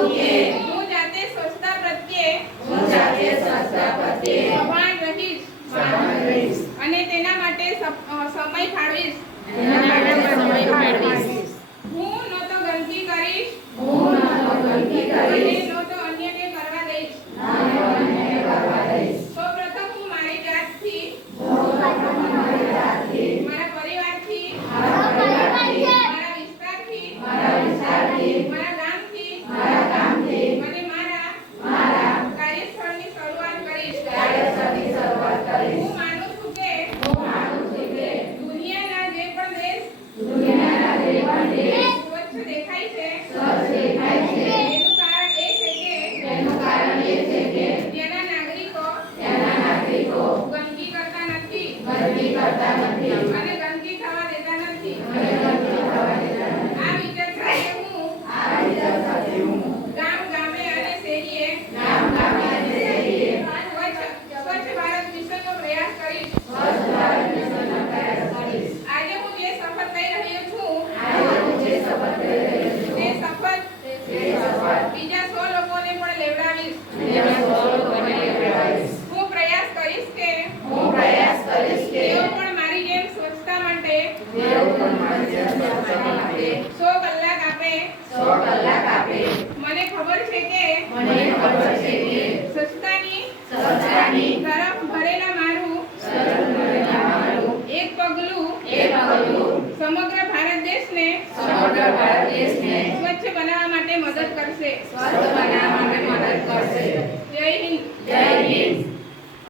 ચૂકે હું જાતે સ્વચ્છતા પ્રત્યે. હું જાતે સ્વચ્છતા પ્રત્યે. સભાન રહીશ. સભાન રહીશ. અને તેના માટે સમય ફાળવીશ. તેના માટે સમય ફાળવીશ. હું ન તો ગંદકી કરીશ. હું ન તો ગંદકી કરીશ. beneath our feet. સસ્તાની ભરેલા મારું એક પગલું સમગ્ર ભારત દેશને સમગ્ર સ્વચ્છ બનાવવા માટે મદદ કરશે. સ્વચ્છ બનાવવા